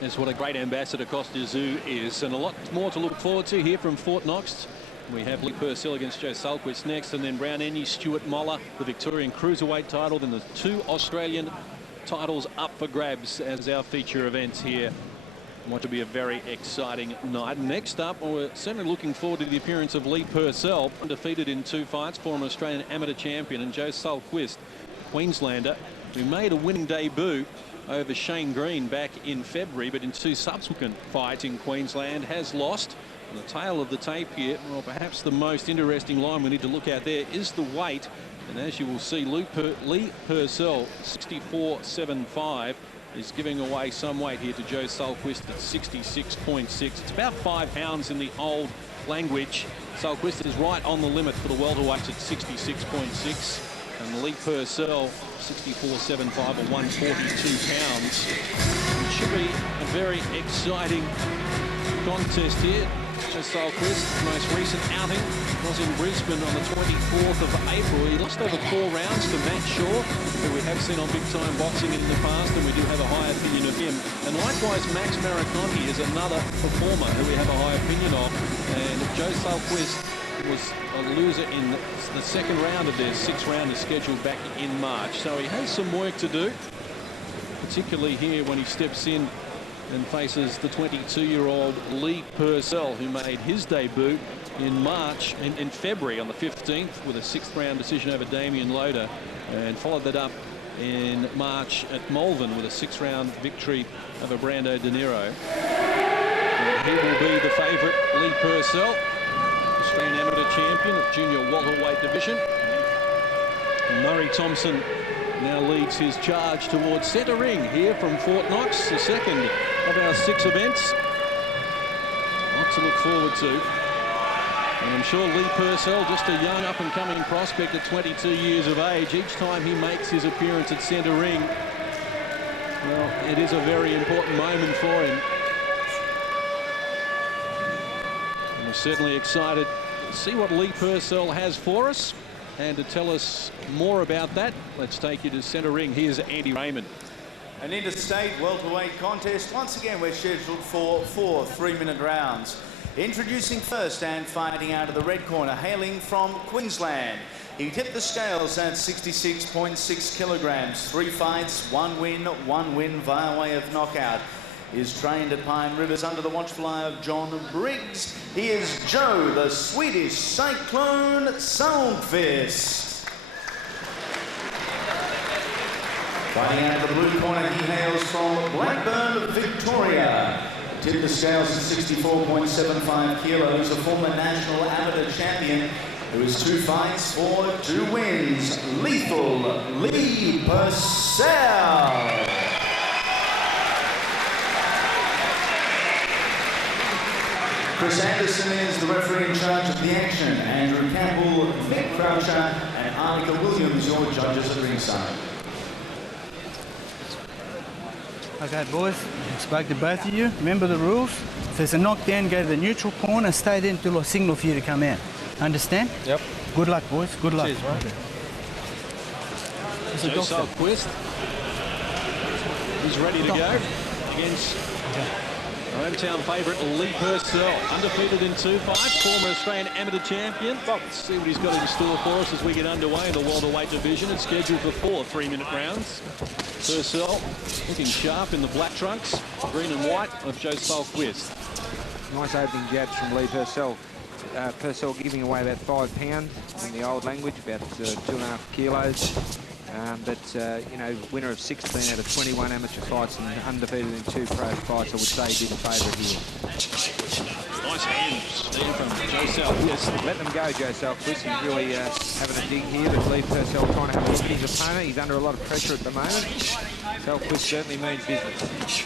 is what a great ambassador Costa Zoo is, and a lot more to look forward to here from Fort Knox. We have Leigh Purcell against Joe Sahlquvist next, and then Brown Ennie, Stuart Moller, the Victorian Cruiserweight title, then the 2 Australian titles up for grabs as our feature events here. What to be a very exciting night. Next up, we're certainly looking forward to the appearance of Leigh Purcell, undefeated in 2 fights, former Australian amateur champion, and Joe Sahlquvist, Queenslander, who made a winning debut over Shane Green back in February, but in 2 subsequent fights in Queensland has lost. On the tail of the tape here, well, perhaps the most interesting line we need to look at there is the weight. And as you will see, Leigh Purcell, 64.75, is giving away some weight here to Joe Sahlqvist at 66.6. It's about 5 pounds in the old language. Sahlqvist is right on the limit for the welterweights at 66.6. And Leigh Purcell, 64.75 or 142 pounds. It should be a very exciting contest here. Joe Sahlqvist's most recent outing was in Brisbane on the 24th of April. He lost over 4 rounds to Matt Shaw, who we have seen on big time boxing in the past, and we do have a high opinion of him. And likewise, Max Maraconti is another performer who we have a high opinion of. And Joe Sahlqvist was a loser in the second round of their 6-rounder scheduled back in March. So he has some work to do, particularly here when he steps in and faces the 22-year-old Leigh Purcell, who made his debut in March, in February on the 15th with a 6th-round decision over Damien Loader, and followed that up in March at Malvern with a 6th-round victory over Brando De Niro. And he will be the favourite, Leigh Purcell, Australian amateur champion of junior welterweight division. And Murray Thompson now leads his charge towards centre ring here from Fort Knox, the second of our 6 events. Lots to look forward to. And I'm sure Leigh Purcell, just a young up-and-coming prospect at 22 years of age, each time he makes his appearance at centre ring, well, it is a very important moment for him. And we're certainly excited to see what Leigh Purcell has for us. And to tell us more about that, let's take you to centre ring. Here's Andy Raymond. An interstate welterweight contest. Once again, we're scheduled for 4 3-minute rounds. Introducing first and fighting out of the red corner, hailing from Queensland. He tipped the scales at 66.6 kilograms. 3 fights, 1 win via way of knockout. Is trained at Pine Rivers under the watchful eye of John Briggs. He is Joe, the Swedish Cyclone Sahlqvist. Fighting out of the blue corner, he hails from Blackburn, Victoria. Tipped the scales at 64.75 kilos, a former national amateur champion who has 2 fights for 2 wins. Lethal Leigh Purcell. Chris Anderson is the referee in charge of the action. Andrew Campbell, Mick Croucher, and Arnica Williams, your judges at ringside. Okay, boys, I spoke to both of you. Remember the rules? If there's a knockdown, go to the neutral corner, stay there until I signal for you to come out. Understand? Yep. Good luck, boys. Good luck. Cheers, mate. Joe Sahlqvist is ready to go against our hometown favourite Leigh Purcell, undefeated in 2 fights, former Australian amateur champion. Let's see what he's got in store for us as we get underway in the welterweight division. It's scheduled for 4 3-minute rounds. Purcell looking sharp in the black trunks, green and white of Joe Sahlqvist. Nice opening jabs from Leigh Purcell. Purcell giving away about 5 pounds in the old language, about 2.5 kilos. You know, winner of 16 out of 21 amateur fights and undefeated in 2 pro fights, I would say he'd be the favourite here. Nice hands there from Joe Sahlqvist. Let them go, Joe Sahlqvist. He's really having a dig here, but Leigh Purcell trying to have a look at his opponent. He's under a lot of pressure at the moment. Sahlqvist certainly means business.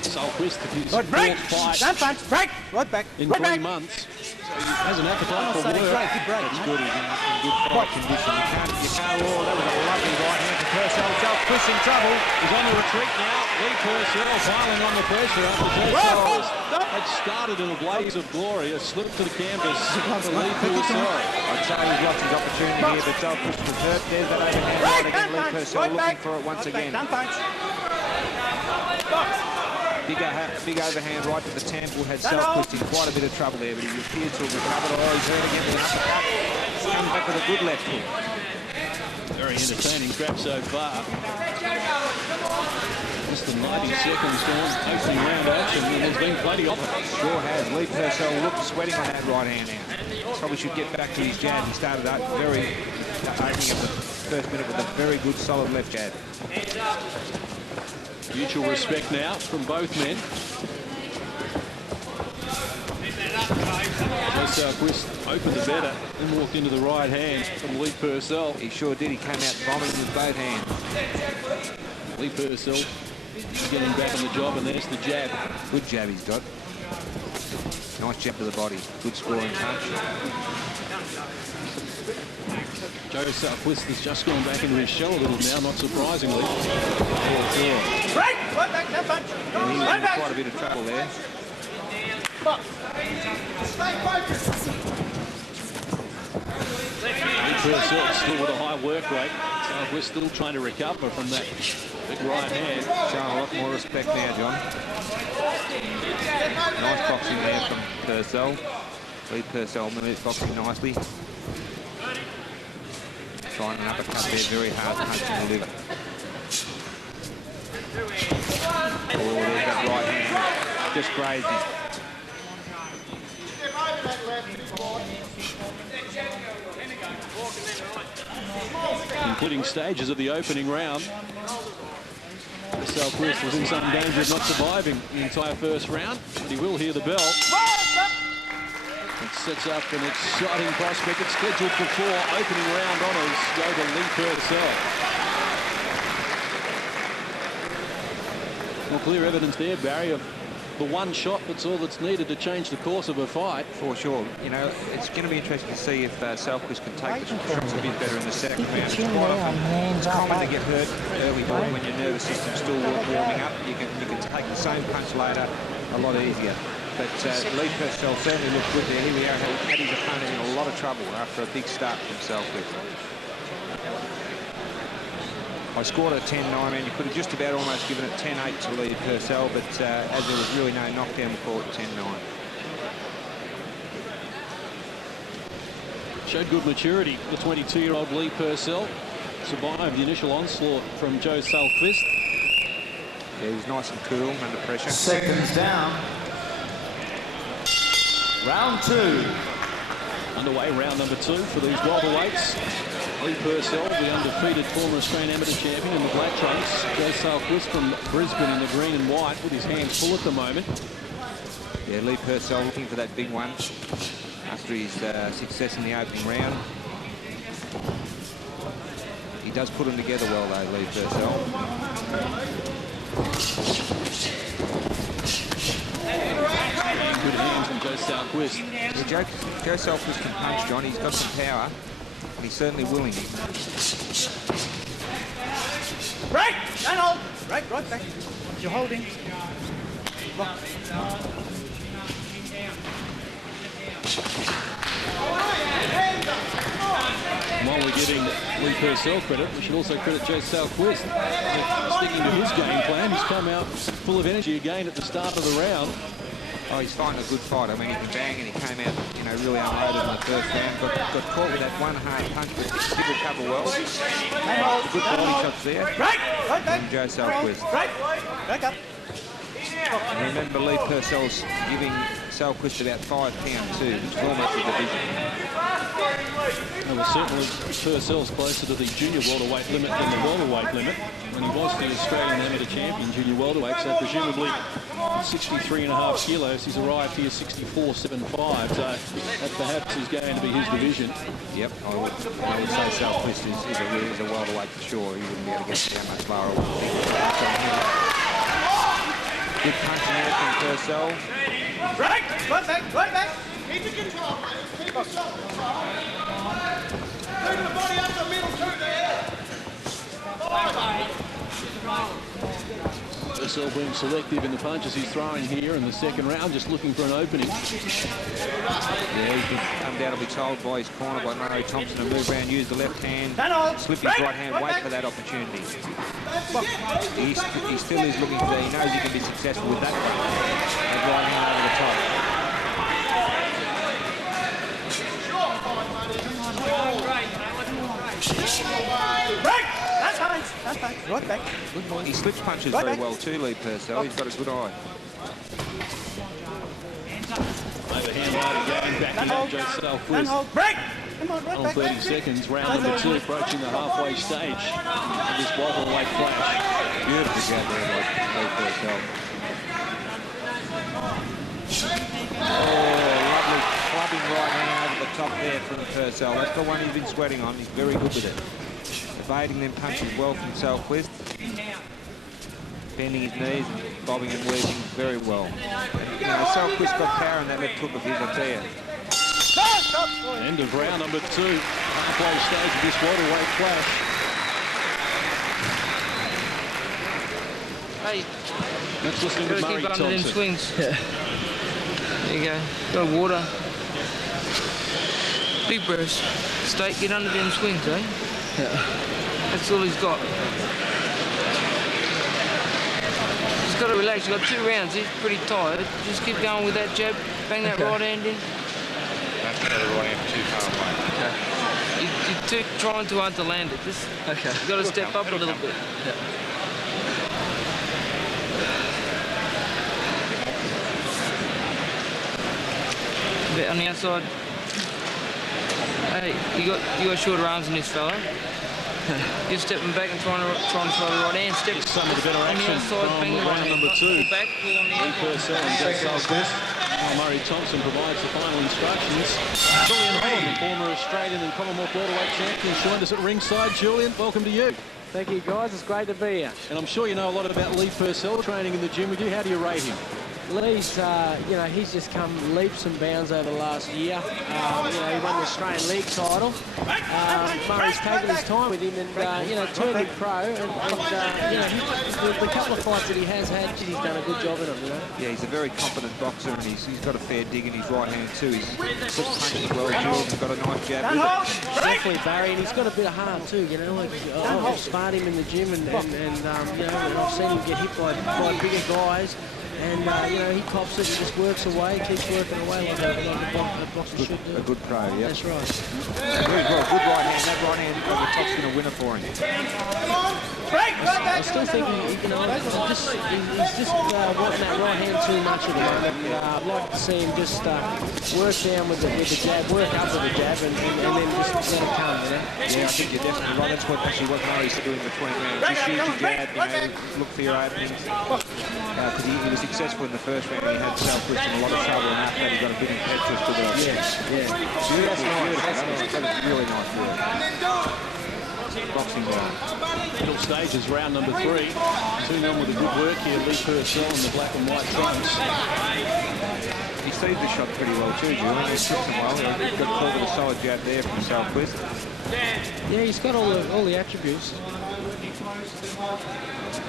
Sahlqvist, his Right, break! 4th fight Don't punch! Break! Right back! in right 3 back. months. So he has an appetite for work. Good break, That's good. He's in good fight condition. You can't roar. That was a lovely right hand to Purcell. Sahlqvist in trouble. He's on the retreat now. Leigh Purcell piling on the pressure after Joe Sahlqvist had started in a blaze of glory. A slip to the canvas for Leigh Purcell. I'd say he's lost his opportunity here, but Sahlqvist was hurt. There's that overhand right again. Leigh Purcell looking for it once again. Don't punch! Big overhand right to the temple. Had Sahlquvist in quite a bit of trouble there, but he appears to have recovered. Oh, he's hurt again with an uppercut. Comes back with a good left hook. Very entertaining scrap so far. Just the 90 seconds gone, opening round action, and there's been plenty of it. Sure has. Leigh Purcell looked sweating on that right hand now. Probably should get back to his jab. He started out opening up the first minute with a very good, solid left jab. Mutual respect now from both men. Sahlqvist opened the better and walked into the right hand from Leigh Purcell. He sure did. He came out bombing with both hands. Leigh Purcell getting back on the job, and there's the jab. Good jab he's got. Nice jab to the body. Good scoring punch. Sahlqvist has just gone back into his shell a little now, not surprisingly. Right back, that punch. And he was in quite a bit of trouble there. Leigh Purcell still with a high work rate. Sahlqvist still trying to recover from that big right hand. Showing a lot more respect now, John. Nice boxing there from Purcell. Leigh Purcell moves boxing nicely. Trying an uppercut there, very hard punch in the liver. Oh, there's that right hand. Just crazy. Concluding stages of the opening round. Sahlqvist was in some danger of not surviving the entire first round, but he will hear the bell. It sets up an exciting prospect. It's scheduled for 4 opening round honours go to Leigh Purcell. Well, clear evidence there, Barry, of the one shot that's all that's needed to change the course of a fight. For sure. You know, it's going to be interesting to see if Sahlqvist can take the shots a bit better in the second round. It's quite often it's common to get hurt early on when your nervous system's still warming up. You can take the same punch later a lot easier. But Leigh Purcell certainly looked good there. Here we are, had his opponent in a lot of trouble after a big start from Sahlqvist. I scored a 10-9, and you could have just about almost given it 10-8 to Leigh Purcell, but as there was really no knockdown, we call it 10-9. Showed good maturity, the 22-year-old Leigh Purcell. Survived the initial onslaught from Sahlqvist. Yeah, he was nice and cool under pressure. Seconds down. Round 2. Underway, round number 2 for these welterweights. Leigh Purcell, the undefeated former Australian amateur champion in the black trunks. Sahlqvist from Brisbane in the green and white with his hands full at the moment. Yeah, Leigh Purcell looking for that big one after his success in the opening round. He does put them together well, though, Leigh Purcell. Good hands from Sahlqvist. Yeah, Sahlqvist can punch, John. He's got some power, and he's certainly willing. Right, don't hold. Right back. You're holding. Block. While we're giving Leigh Purcell credit, we should also credit Sahlqvist. Sticking to his game plan, he's come out full of energy again at the start of the round. Oh, he's fighting a good fight. I mean, he can bang, and he came out, you know, really unloaded in the first round. Got caught with that one hard punch, but did recover well. Good body shots there from Sahlqvist. Back up. And remember, Leigh Purcell's giving Sahlqvist about 5 pounds too, which is almost a division. Well, certainly Purcell's closer to the junior welterweight limit than the welterweight limit when he was the Australian amateur champion junior welterweight, so presumably 63.5 kilos. He's arrived here 64.75, so that perhaps is going to be his division. Yep, I would say Sahlqvist is a welterweight for sure. He wouldn't be able to get down much lower. Good punch there from Purcell. Right back. Keep the control, mate. Keep yourself control. Bring the body up the middle to the head. Purcell being selective in the punches he's throwing here in the second round, just looking for an opening. Yeah, he's been undoubtedly told by his corner, by Murray Thompson, to move around, use the left hand, slip his right hand, wait for that opportunity. He still is looking for that. He knows he can be successful with that right hand over the top. That's fine. Right back. Good boy. He slips punches very well too, Leigh Purcell. He's got a good eye. Overhand right again, backing up Joe Sahlqvist. Break! Come on, right On back. 30 seconds, round number 2, approaching the halfway stage of this welterweight clash. Beautiful jab there by Leigh Purcell. Oh, lovely clubbing right hand over the top there from Purcell. That's the one he's been sweating on. He's very good with it. Evading them punches well from Sahlqvist. Bending his knees and bobbing and weaving very well. You know, Sahlqvist got power in that left hook of his, I tell you. End of round number 2, halfway stage of this welterweight clash. Hey, Let's listen to Murray keep under them Thompson. swings. There you go. Got water. Big burst. State, get under them swings, eh? That's all he's got. He's got to relax. He's got 2 rounds. He's pretty tired. Just keep going with that jab. Bang that right hand in. Don't go the right hand too far away. You're trying too hard to land it. Just, you've got to step up a little bit. Bit on the outside. Hey, you got shorter arms than this fella. You're stepping back and trying to throw the right hand. Step Some of the better on the action outside, bang the from right round hand. number 2. Pull back, pull on the Leigh outside. Purcell and Joe Sahlqvist. While Murray Thompson provides the final instructions. Julian Holland, the former Australian and Commonwealth welterweight champion, joined us at ringside. Julian, welcome to you. Thank you, guys. It's great to be here. And I'm sure you know a lot about Leigh Purcell training in the gym with you. How do you rate him? Lee's, you know, he's just come leaps and bounds over the last year. You know, he won the Australian League title. Murray's taken his time with him and, you know, turned him pro. And you know, the couple of fights that he has had, he's done a good job in them, you know. Yeah, he's a very competent boxer, and he's got a fair dig in his right hand too. He's slips punches well. Jordan's got a nice jab with it. Definitely, Barry, and he's got a bit of heart too, you know. Like, I've sparred him in the gym and you know, and I've seen him get hit by bigger guys. And, you know, he cops it and just works away, keeps working away like a boxer should do. A good pro, yeah. That's right. Very well, good right hand. That right hand over the top's been a winner for him. I still think you know, he's just wanting that right hand too much at the moment. I'd like to see him just work down with the jab, work up with the jab, and then just let it come, you know? Yeah, I think you're definitely right. That's what Murray's doing between rounds. Just use your jab, you know, look for your openings. Because he was successful in the first round. He had Sahlqvist in a lot of trouble, and after that he got a bit impetuous with it. Yeah. Beautiful. That was really nice work. Boxing down. Middle stage is round number 3. Continuing on with the good work here, Leigh Purcell in the black and white trunks. He sees the shot pretty well too, Julian. He sits him well. He got called with a solid jab there from Sahlqvist. Yeah, he's got all the attributes.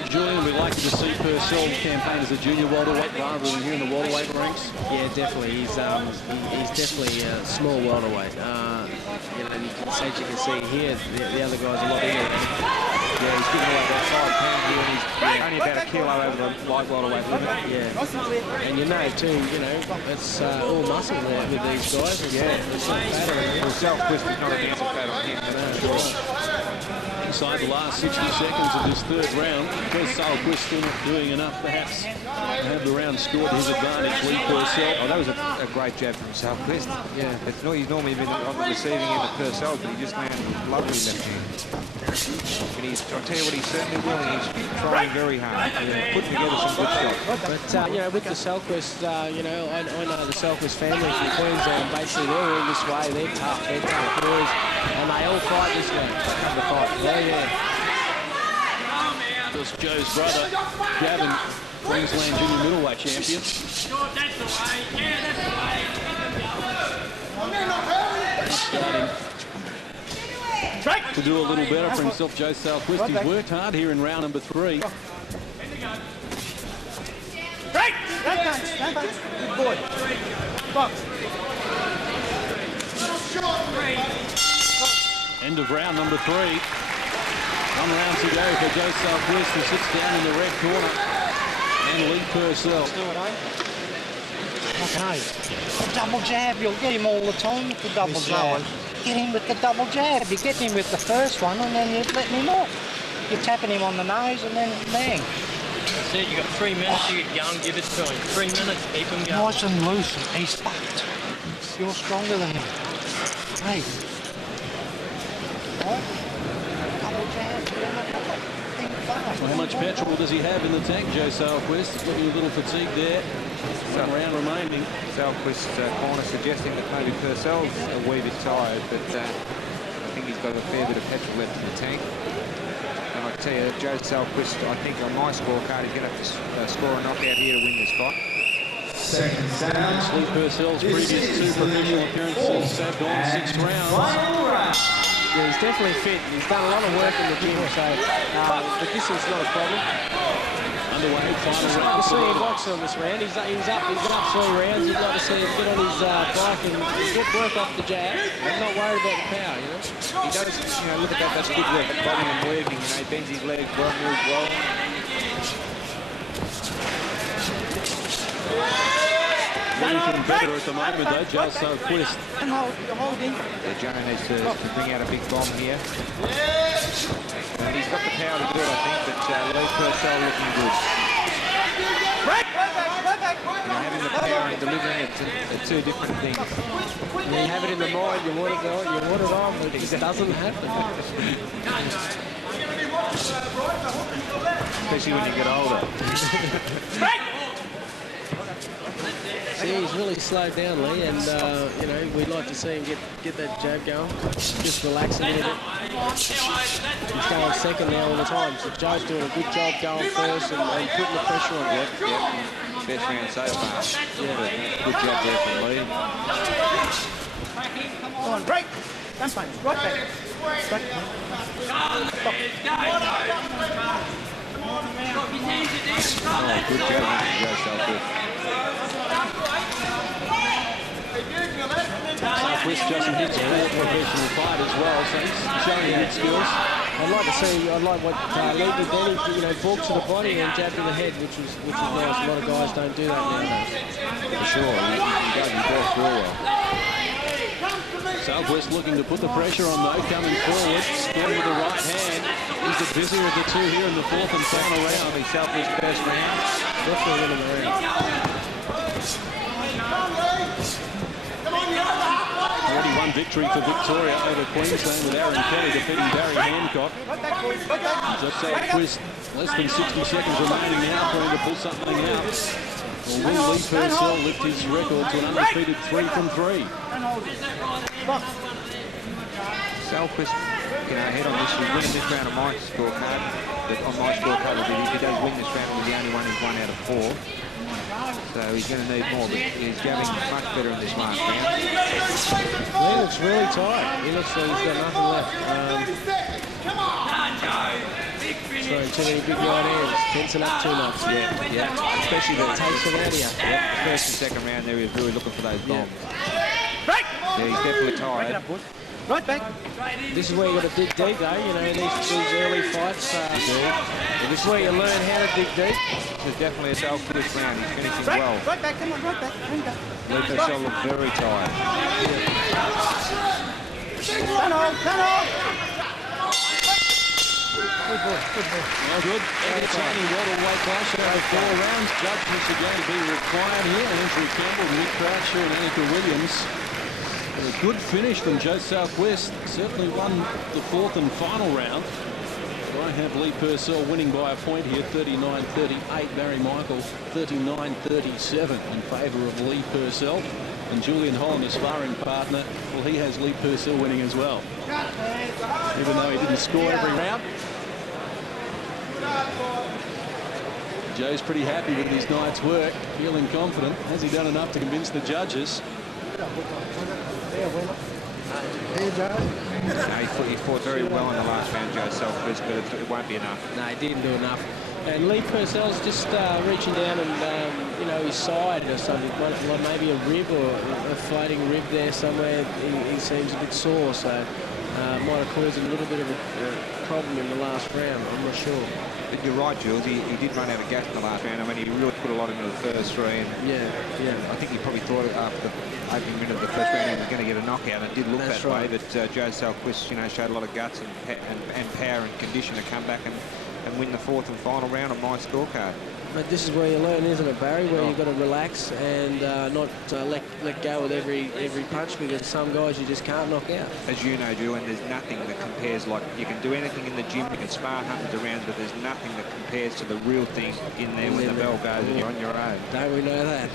Julian, we'd like you to see Purcell campaign as a junior welterweight rather than here in the welterweight ranks. Yeah, definitely. He's definitely a small welterweight. You know, as you can see here, the other guy's a lot bigger. Yeah, he's giving away that 5 pound here, and he's only about a kilo over the light welterweight limit. Yeah, and you know too, you know, it's all muscle there with these guys. It's not fat or anything. Well, Sahlqvist is not a dancer fat on him, that's for sure. Inside the last 60 seconds of this third round, because Sahlqvist still not doing enough, perhaps, to have the round scored to his advantage. Leigh Purcell. Oh, that was a great jab from Sahlqvist. Yeah. He's normally been on the receiving end of Purcell, but he just landed a lovely left hand. And I'll tell you what, he's certainly willing. He's trying very hard. Putting together some good shots. But, you know, with the Sahlqvist, you know, I know the Sahlqvist family from Queensland, basically they're all this way. They're tough boys, and they all fight this way. Come to fight. Yeah. That's Joe's brother, Gavin, Queensland junior middleweight champion. Starting to do a little better for himself, Joe Sahlqvist. He's worked hard here in round number 3. Break! Stand punch. Good boy. Box. End of round number 3. 1 round to go for Joe Sahlqvist, who sits down in the red corner. And Leigh Purcell. Okay. A double jab, you'll get him all the time with the double jab. Get him with the double jab. You get him with the first one and then you're letting him off. You're tapping him on the nose and then bang. So you've got 3 minutes to get going, give it to him. 3 minutes, keep him going. Nice and loose. He's fucked. You're stronger than him. Hey. Right? Double jab. Well, how much petrol does he have in the tank, Joe Sahlqvist? He's looking a little fatigued there. 1 round remaining. Sahlqvist corner suggesting that maybe Purcell's a wee bit tired, but I think he's got a fair bit of petrol left in the tank. And I tell you, Joe Sahlqvist, I think on my scorecard, he's going to have to score a knockout here to win this fight. Leigh Purcell's previous 2 professional appearances have gone 6 rounds. Yeah, he's definitely fit. He's done a lot of work in the gym, so the distance is not a problem. Underway, final I'd like round. to see him boxing on this round. He's been up 3 rounds. You'd like to see him get on his bike and get work off the jab. I'm not worried about the power, you know. He does, look at that, that's good work, bobbing and weaving, he bends his legs well, moves well. Anything better at the moment, though, Joe Sahlqvist. Yeah, Joe needs to bring out a big bomb here. And he's got the power to do it, I think, but Leigh Purcell looking good. Having the power and delivering it are 2 different things. When you have it in the mind, you want it on, but it doesn't happen. Especially when you get older. See, he's really slowed down, Leigh, and we'd like to see him get that jab going. Just relax a little bit. He's going second now all the time, so Joe's doing a good job going first and putting the pressure on. Yep. Best round so far. Yeah. Good job there from Leigh. Come on, break. Stand punch. Right back. Oh, good job, Joe Sahlqvist. Sahlqvist just hits 4 professional fight as well, so he's showing good skills. I'd like what Leigh did then. He balked to the body and jabbed to the head, which is nice. A lot of guys don't do that nowadays. For sure, he does. He balks real well. Sahlqvist looking to put the pressure on, though, coming forward, scoring with the right hand. He's the busier of the 2 here in the 4th and final round. He's Sahlqvist's first round. Definitely winning the round. 41 victory for Victoria over Queensland, with Aaron Kelly defeating Barry Hancock. Just Sahlqvist, less than 60 seconds remaining now for him to pull something out. Or will Leigh Purcell lift his record to an undefeated 3 from 3? Sahlqvist, head on this. He's winning this round on my scorecard. But on my scorecard, if he does win this round, he'll be the only one who's 1 out of 4. So he's going to need more, but he's jabbing much better in this last round. He looks really tired. He looks like he's got nothing left. Throwing too many big right hands, tensing up too much. Yeah. Especially the takes it out of you. Yeah, first and second round there, he was really looking for those bombs. Yeah, he's definitely tired. Right back. This is where you got to dig deep, though. In these early fights. This is where you learn how to dig deep. This is definitely a Sahlqvist round. He's finishing well. Right back. Come on, right back. Leigh Purcell looked very tired. Turn on. Good boy. Well, good. Entertaining welterweight clash over 4 rounds. Judgments are going to be required here. Andrew Campbell, Nick Croucher and Annika Williams. And a good finish from Joe Sahlqvist. Certainly won the 4th and final round. So I have Leigh Purcell winning by a point here, 39-38. Barry Michael, 39-37 in favour of Leigh Purcell. And Julian Holland, his sparring partner, well, he has Leigh Purcell winning as well. Even though he didn't score every round. Joe's pretty happy with his night's work, feeling confident. Has he done enough to convince the judges? He fought very well in the last round, Joe Sahlqvist, but it won't be enough. No, he didn't do enough. And Leigh Purcell's just reaching down and, you know, his side or something, like maybe a rib or a floating rib there somewhere. He seems a bit sore, so might have caused a little bit of a problem in the last round. I'm not sure. But you're right, Jules. He did run out of gas in the last round. I mean, he really put a lot into the first three. And yeah. I think he probably thought after the opening minute of the first round he was going to get a knockout, and it did look that way. But Joe Sahlqvist, you know, showed a lot of guts and power and condition to come back and win the fourth and final round on my scorecard. But this is where you learn, isn't it, Barry? Where you've got to relax and not let go with every punch, because some guys you just can't knock out. As you know, Drew, and there's nothing that compares. Like, you can do anything in the gym, you can spar hundreds of rounds, but there's nothing that compares to the real thing in there when the bell goes and you're on your own. Don't we know that?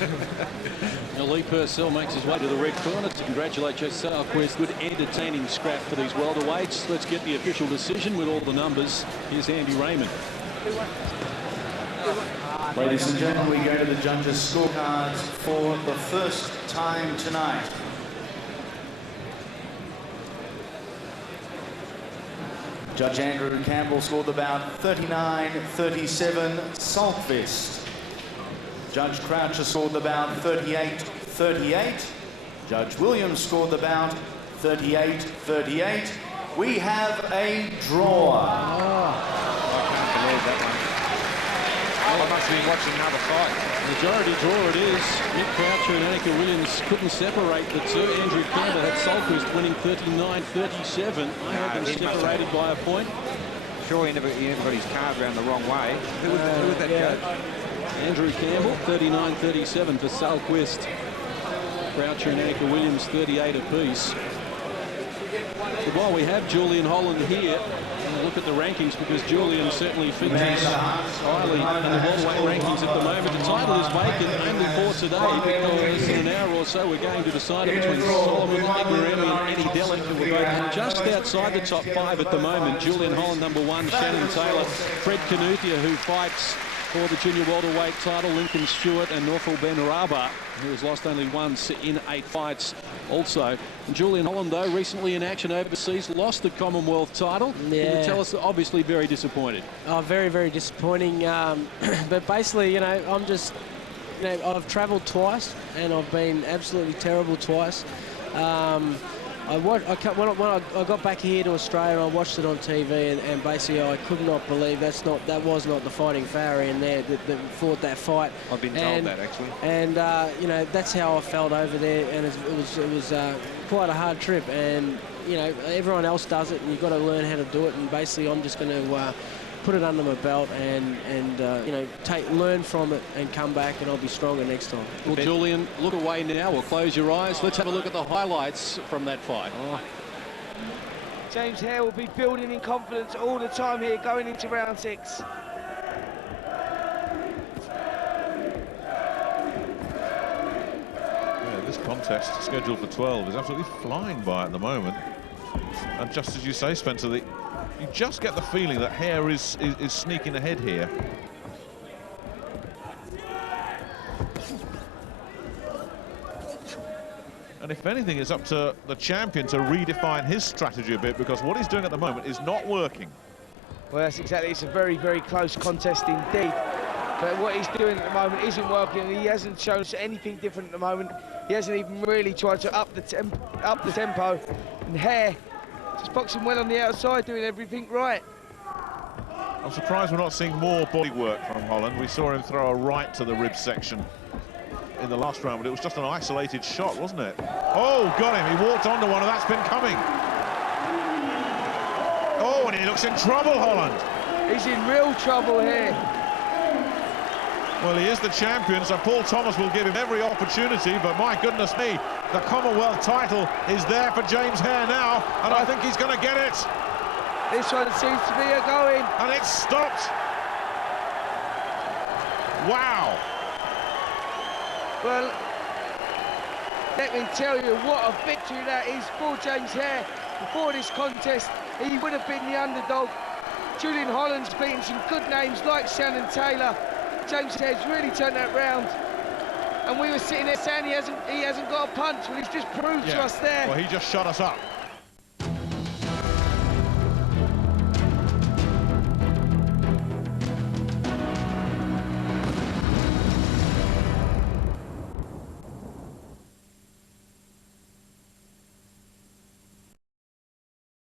Now, Leigh Purcell makes his way to the red corner to congratulate Joe Sahlqvist. Good entertaining scrap for these welterweights. Let's get the official decision with all the numbers. Here's Andy Raymond. Ladies and gentlemen, we go to the judges' scorecards for the first time tonight. Judge Andrew Campbell scored the bout 39-37 Sahlqvist. Judge Croucher scored the bout 38-38. Judge Williams scored the bout 38-38. We have a draw. I can't believe that one. I must have been watching another fight. Majority draw it is. Mick Croucher and Annika Williams couldn't separate the two. Andrew Campbell had Sahlqvist winning 39-37. I had them separated by a point. Surely he never got his card round the wrong way. Who was that judge? Andrew Campbell, 39-37 for Sahlqvist. Croucher and Annika Williams, 38 apiece. But while we have Julian Holland here, we'll look at the rankings, because Julian certainly features highly in the welterweight rankings at the moment. The title is vacant only for today, because in an hour or so we're going to decide it between Solomon Ignoremi and Eddie Delic, who are both just outside the top 5 at the moment. Julian Holland, number 1, Shannon Taylor, Fred Knuthia, who fights for the junior welterweight title, Lincoln Stewart, and Norfolk Benrabah, who has lost only once in 8 fights also. And Julian Holland, though, recently in action overseas, lost the Commonwealth title. Yeah. Can you tell us, obviously very disappointed? Oh, very, very disappointing. But basically, you know, I'm just, you know, I've travelled twice and I've been absolutely terrible twice. When I got back here to Australia, I watched it on TV, and basically I could not believe that was not the fighting Farrier in there that fought that fight. I've been told that, actually. And you know, that's how I felt over there, and it was quite a hard trip. And you know, everyone else does it, and you've got to learn how to do it. And basically, I'm just going to put it under my belt and you know, learn from it and come back, and I'll be stronger next time. Well, Julian, look away now or close your eyes. Let's have a look at the highlights from that fight. James Hare will be building in confidence all the time here going into round 6. Yeah, this contest scheduled for 12 is absolutely flying by at the moment. And just as you say, Spencer, you just get the feeling that Hare is sneaking ahead here. And if anything, it's up to the champion to redefine his strategy a bit, because what he's doing at the moment is not working. Well, that's exactly, it's a very, very close contest indeed. But what he's doing at the moment isn't working, and he hasn't shown us anything different at the moment. He hasn't even really tried to up the tempo. And Hare just boxing well on the outside, doing everything right. I'm surprised we're not seeing more body work from Holland. We saw him throw a right to the rib section in the last round, but it was just an isolated shot, wasn't it? Oh, got him. He walked onto one, and that's been coming. Oh, and he looks in trouble, Holland. He's in real trouble here. Well, he is the champion, so Paul Thomas will give him every opportunity, but my goodness me, the Commonwealth title is there for James Hare now, and I think he's going to get it. This one seems to be a going. And it's stopped. Wow. Well, let me tell you what a victory that is for James Hare. Before this contest, he would have been the underdog. Julian Holland's beaten some good names like Shannon Taylor. James Hare's really turned that round. And we were sitting there saying he hasn't got a punch. Well, he's just proved to us there. Well, he just shut us up.